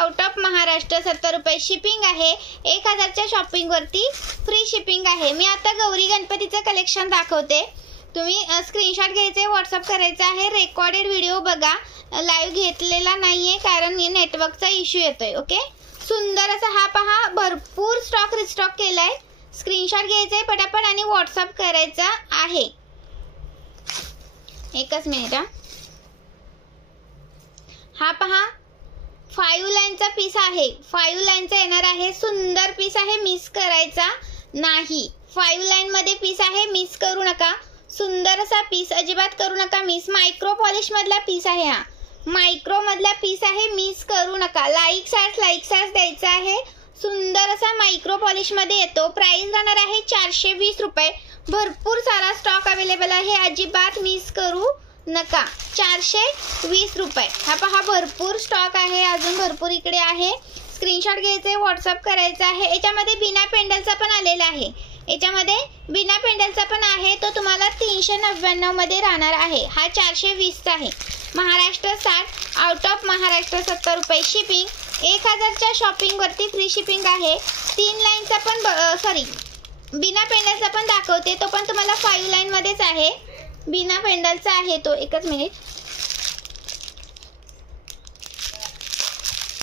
Out of Maharashtra 70 रुपये shipping आहे. 1000च्या शॉपिंगवरती free shipping आहे. मी आता गौरी गणपतीचं कलेक्शन दाखवते. तुम्ही स्क्रीनशॉट घ्यायचे, व्हॉट्सअप करायचं आहे. रेकॉर्डेड व्हिडिओ बघा, लाईव्ह घेतलेला नाहीये कारण नेटवर्कचा इश्यू येतोय. ओके, सुंदर असा हा पहा, भरपूर स्टॉक रिस्टॉक केलाय. स्क्रीनशॉट घ्यायचे पटापट आणि व्हॉट्सअप करायचा आहे. एकच मिनिट. हा पहा 5 लाईनचा पीस आहे. 5 लाईनचा येणार आहे. सुंदर पीस आहे, मिस करायचा नाही. 5 लाईन मध्ये पीस आहे, मिस करू नका. सुंदर असा पीस, अजिबात करू नका मिस. मायक्रो पॉलिश मधला पीस आहे. हा मायक्रो मधला पीस आहे, मिस करू नका. लाईक सार्स द्यायचा आहे. सुंदर असा मायक्रो पॉलिश मध्ये येतो. प्राइस राहणार आहे 420 रुपये. भरपूर सारा स्टॉक अवेलेबल आहे, अजिबात मिस करू नका. 420 रुपये. हा पहा भरपूर स्टॉक आहे, अजून भरपूर इकडे आहे. स्क्रीनशॉट घ्यायचे, व्हॉट्सअप करायचा आहे. याच्यामध्ये बिना पेंडलचा पण आलेला आहे. याच्यामध्ये बिना पेंडलचा पण आहे, तो तुम्हाला 399 मध्ये राहणार आहे. हा 420चा आहे. महाराष्ट्र 60, आउट ऑफ महाराष्ट्र 70 रुपये शिपिंग. 1000च्या शॉपिंग वरती फ्री शिपिंग आहे. 3 लाईनचा पण बिना पेंडलचा पण दाखवते, तो पण तुम्हाला 5 लाईन मध्येच आहे. बिना पेंडलचा आहे तो. एकच मिनिट.